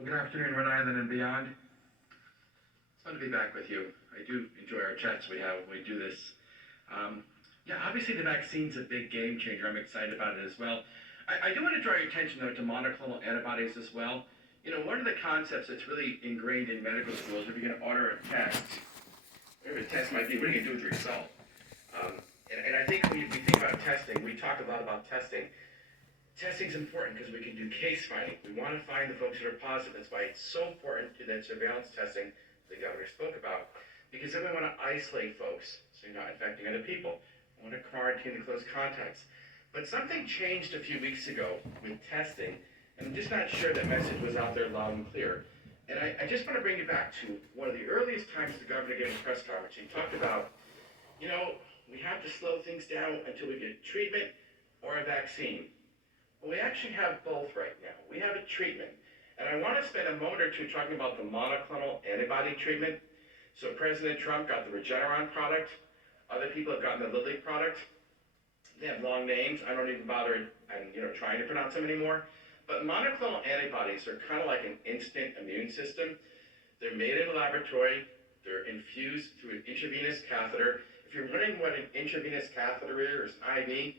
Well, good afternoon, Rhode Island and beyond. It's fun to be back with you. I do enjoy our chats we have when we do this. Yeah, obviously the vaccine's a big game changer. I'm excited about it as well. I do want to draw your attention, though, to monoclonal antibodies as well. You know, one of the concepts that's really ingrained in medical schools, if you're going to order a test, whatever the test might be, what are you going to do with the result? And I think when we think about testing, we talk a lot about testing. Testing's important because we can do case finding. We want to find the folks that are positive. That's why it's so important to that surveillance testing the governor spoke about. Because then we want to isolate folks so you're not infecting other people. We want to quarantine the close contacts. But something changed a few weeks ago with testing, and I'm just not sure that message was out there loud and clear. And I just want to bring you back to one of the earliest times the governor gave a press conference. He talked about, you know, we have to slow things down until we get treatment or a vaccine. Well, we actually have both right now. We have a treatment. And I want to spend a moment or two talking about the monoclonal antibody treatment. So President Trump got the Regeneron product. Other people have gotten the Lilly product. They have long names. I don't even bother trying to pronounce them anymore. But monoclonal antibodies are kind of like an instant immune system. They're made in a laboratory. They're infused through an intravenous catheter. If you're wondering what an intravenous catheter is, or an IV,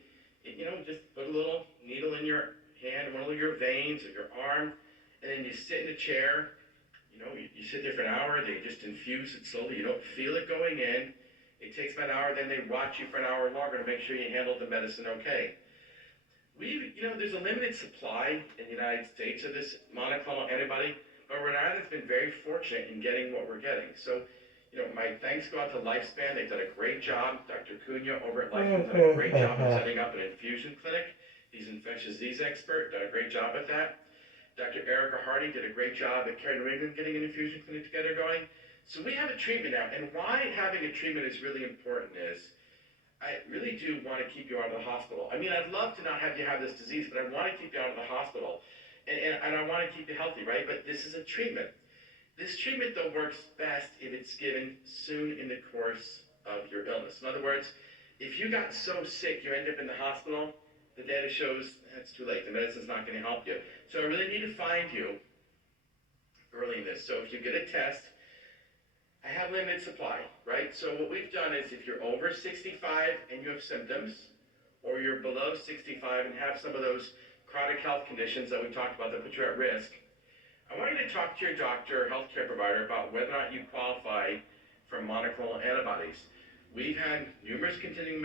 just put a little needle in your hand, one of your veins of your arm, and then you sit in a chair. You sit there for an hour, they just infuse it slowly. You don't feel it going in. It takes about an hour, then they watch you for an hour longer to make sure you handled the medicine okay. There's a limited supply in the United States of this monoclonal antibody, but Rhode Island's been very fortunate in getting what we're getting. So, my thanks go out to Lifespan. They've done a great job. Dr. Cunha over at Lifespan done a great job of setting up an infusion clinic. He's an infectious disease expert, done a great job at that. Dr. Erica Hardy did a great job at Care New England getting an infusion clinic together going. So we have a treatment now, and why having a treatment is really important is I really do want to keep you out of the hospital. I mean, I'd love to not have you have this disease, but I want to keep you out of the hospital. And I want to keep you healthy, right? But this is a treatment. This treatment, though, works best if it's given soon in the course of your illness. In other words, if you got so sick you end up in the hospital, the data shows it's too late. The medicine's not going to help you. So I really need to find you early in this. So if you get a test, I have limited supply, right? So what we've done is if you're over 65 and you have symptoms, or you're below 65 and have some of those chronic health conditions that we talked about that put you at risk, I want you to talk to your doctor or healthcare provider about whether or not you qualify for monoclonal antibodies. We've had numerous continuing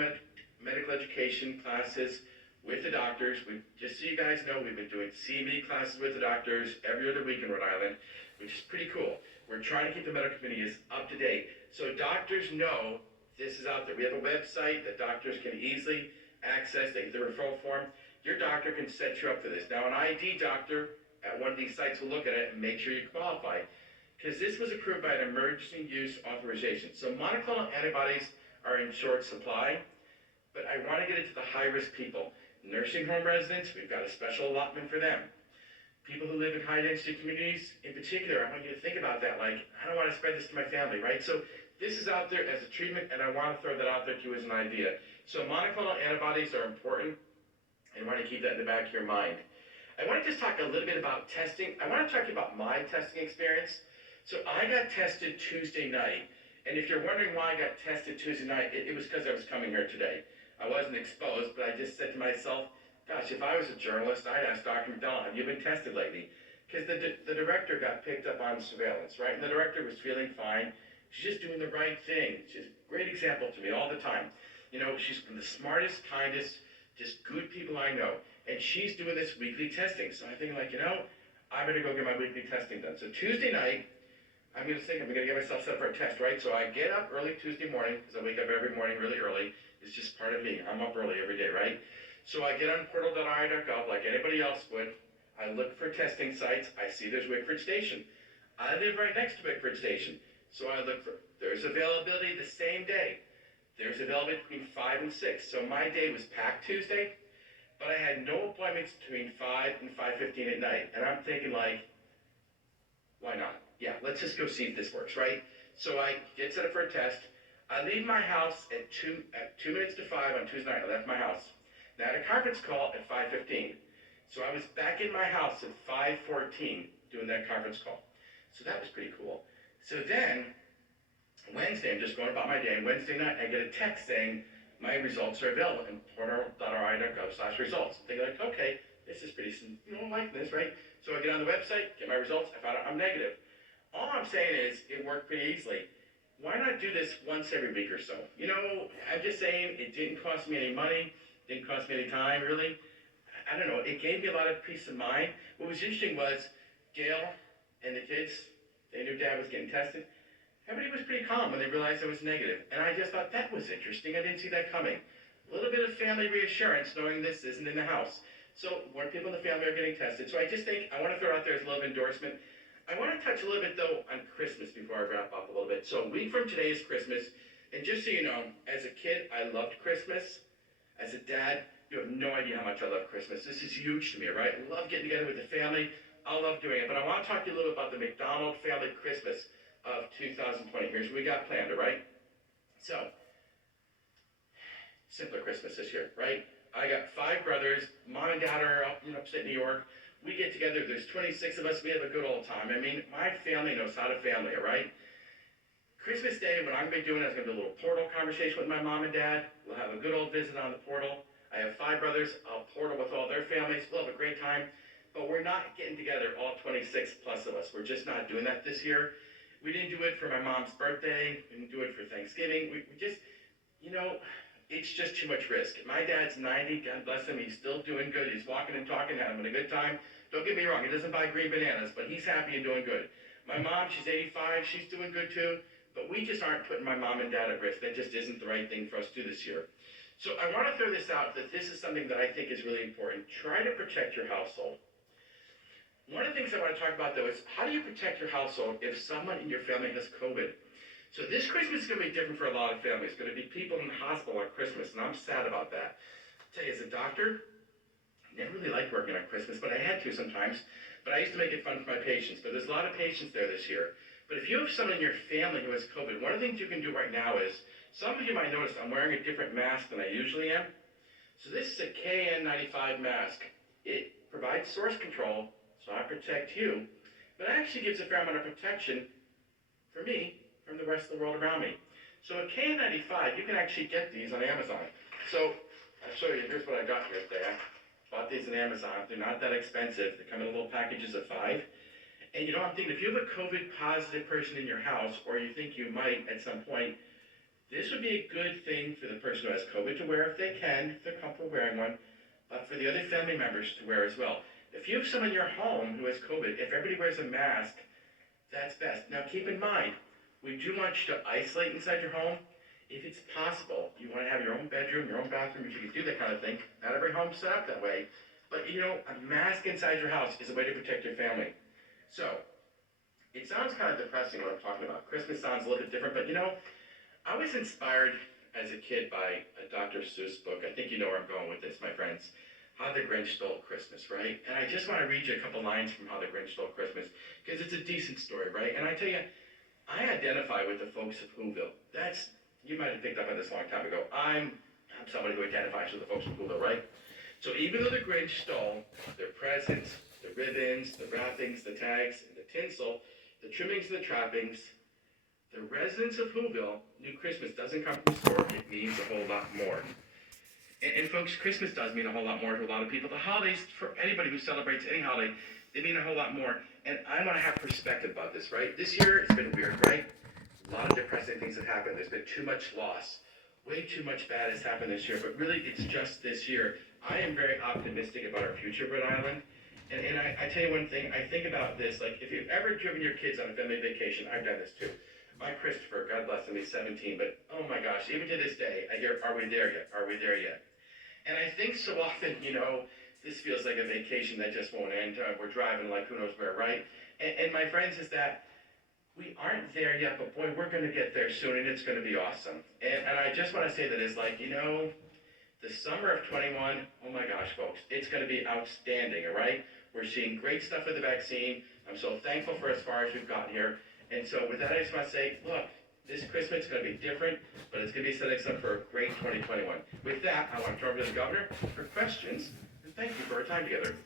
medical education classes with the doctors. Just so you guys know, we've been doing CME classes with the doctors every other week in Rhode Island, which is pretty cool. We're trying to keep the medical community up to date. So doctors know this is out there. We have a website that doctors can easily access. They get the referral form. Your doctor can set you up for this. Now, an ID doctor at one of these sites will look at it and make sure you qualify. Because this was approved by an emergency use authorization. So monoclonal antibodies are in short supply, but I want to get it to the high-risk people. Nursing home residents, we've got a special allotment for them. People who live in high-density communities, in particular, I want you to think about that. Like, I don't want to spread this to my family, right? So this is out there as a treatment, and I want to throw that out there to you as an idea. So monoclonal antibodies are important, and I want to keep that in the back of your mind. I want to just talk a little bit about testing. I want to talk to you about my testing experience. So I got tested Tuesday night, and if you're wondering why I got tested Tuesday night, it was because I was coming here today. I wasn't exposed, but I just said to myself, gosh, if I was a journalist, I'd ask Dr. McDonald, have you been tested lately? Because the director got picked up on surveillance, right? And the director was feeling fine. She's just doing the right thing. She's a great example to me all the time. She's the smartest, kindest, just good people I know. And she's doing this weekly testing. So I think I'm going to go get my weekly testing done. So Tuesday night, I'm going to get myself set up for a test, right? So I get up early Tuesday morning, because I wake up every morning really early. It's just part of me. I'm up early every day, right? So I get on portal.ri.gov like anybody else would. I look for testing sites. I see there's Wickford Station. I live right next to Wickford Station. So I look for, there's availability the same day. There's availability between 5 and 6. So my day was packed Tuesday, but I had no appointments between 5 and 5:15 at night. And I'm thinking why not? Yeah, let's just go see if this works, right? So I get set up for a test. I leave my house at 2 minutes to 5 on Tuesday night. I left my house. Now I had a conference call at 5:15. So I was back in my house at 5:14 doing that conference call. So that was pretty cool. So then, Wednesday, I'm just going about my day, and Wednesday night, I get a text saying, my results are available in portal.ri.gov/results. They're like, okay, this is pretty, like this, right? So I get on the website, get my results, I found out I'm negative. All I'm saying is, it worked pretty easily. Why not do this once every week or so? I'm just saying, it didn't cost me any money, didn't cost me any time, really. I don't know, it gave me a lot of peace of mind. What was interesting was, Gail and the kids, they knew Dad was getting tested. Everybody was pretty calm when they realized I was negative. And I just thought that was interesting. I didn't see that coming. A little bit of family reassurance knowing this isn't in the house. So more people in the family are getting tested. So I just think I want to throw out there as a little endorsement. I want to touch a little bit, though, on Christmas before I wrap up a little bit. So a week from today is Christmas. And just so you know, as a kid, I loved Christmas. As a dad, you have no idea how much I love Christmas. This is huge to me, right? I love getting together with the family. I love doing it. But I want to talk to you a little bit about the McDonald family Christmas of 2020. Here's what we got planned, all right? So, simpler Christmas this year, right? I got 5 brothers. Mom and Dad are up in upstate New York. We get together. There's 26 of us. We have a good old time. I mean, my family knows how to family, all right? Christmas Day, what I'm going to be doing is going to do a little portal conversation with my mom and dad. We'll have a good old visit on the portal. I have 5 brothers. I'll portal with all their families. We'll have a great time. But we're not getting together, all 26 plus of us. We're just not doing that this year. We didn't do it for my mom's birthday. We didn't do it for Thanksgiving. We just, it's just too much risk. My dad's 90. God bless him. He's still doing good. He's walking and talking, having a good time. Don't get me wrong. He doesn't buy green bananas, but he's happy and doing good. My mom, she's 85. She's doing good too. But we just aren't putting my mom and dad at risk. That just isn't the right thing for us to do this year. So I want to throw this out that this is something that I think is really important. Try to protect your household. One of the things I want to talk about, though, is how do you protect your household if someone in your family has COVID? So this Christmas is going to be different for a lot of families. It's going to be people in the hospital on Christmas, and I'm sad about that. I'll tell you, as a doctor, I never really liked working on Christmas, but I had to sometimes. But I used to make it fun for my patients. But there's a lot of patients there this year. But if you have someone in your family who has COVID, one of the things you can do right now is, some of you might notice I'm wearing a different mask than I usually am. So this is a KN95 mask. It provides source control, so I protect you, but it actually gives a fair amount of protection for me from the rest of the world around me. So a KN95, you can actually get these on Amazon. So I'll show you, here's what I got here today. I bought these on Amazon. They're not that expensive. They come in little packages of 5. And I'm thinking, if you have a COVID positive person in your house, or you think you might at some point, this would be a good thing for the person who has COVID to wear if they can, if they're comfortable wearing one, but for the other family members to wear as well. If you have someone in your home who has COVID, if everybody wears a mask, that's best. Now keep in mind, we do want you to isolate inside your home. If it's possible, you want to have your own bedroom, your own bathroom, if you can do that kind of thing. Not every home's set up that way. But a mask inside your house is a way to protect your family. So, it sounds kind of depressing what I'm talking about. Christmas sounds a little bit different, but I was inspired as a kid by a Dr. Seuss book. I think you know where I'm going with this, my friends. How the Grinch Stole Christmas, right? And I just want to read you a couple lines from How the Grinch Stole Christmas, because it's a decent story, right? And I tell you, I identify with the folks of Whoville. You might have picked up on this a long time ago. I'm somebody who identifies with the folks of Whoville, right? So even though the Grinch stole their presents, the ribbons, the wrappings, the tags, and the tinsel, the trimmings and the trappings, the residents of Whoville knew Christmas doesn't come from the store. It means a whole lot more. And folks, Christmas does mean a whole lot more to a lot of people. The holidays, for anybody who celebrates any holiday, they mean a whole lot more. And I want to have perspective about this, right? This year, it's been weird, right? A lot of depressing things have happened. There's been too much loss. Way too much bad has happened this year. But really, it's just this year. I am very optimistic about our future, Rhode Island. And I tell you one thing, I think about this, like if you've ever driven your kids on a family vacation, I've done this too. My Christopher, God bless him, he's 17, but oh my gosh, even to this day, I hear, are we there yet? Are we there yet? And I think so often, this feels like a vacation that just won't end. We're driving like who knows where, right? And my friends, is that we aren't there yet, but boy, we're going to get there soon, and it's going to be awesome. And I just want to say that it's like, the summer of 21, oh my gosh, folks, it's going to be outstanding, all right? We're seeing great stuff with the vaccine. I'm so thankful for as far as we've gotten here. And so with that, I just want to say, look, this Christmas is going to be different, but it's going to be setting us up for a great 2021. With that, I want to turn over to the governor for questions, and thank you for our time together.